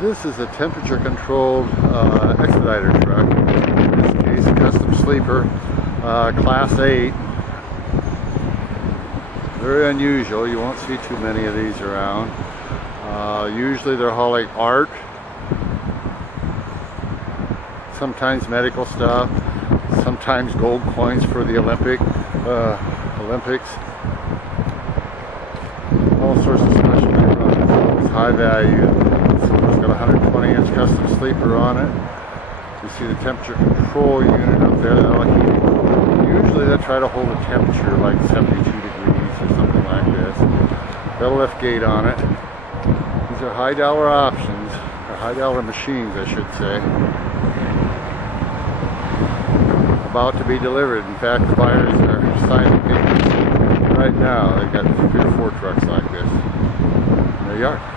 This is a temperature controlled Expediter truck. In this case, a custom sleeper, class 8. Very unusual. You won't see too many of these around. Usually they're hauling art, sometimes medical stuff, sometimes gold coins for the Olympics. All sorts of special products. It's high value. This one's got a 120-inch custom sleeper on it. You see the temperature control unit up there. Usually they try to hold a temperature like 72 degrees or something like this. Got a lift gate on it. These are high dollar options, or high dollar machines I should say. About to be delivered. In fact, the buyers are signing papers right now. They've got 3 or 4 trucks like this. There you are.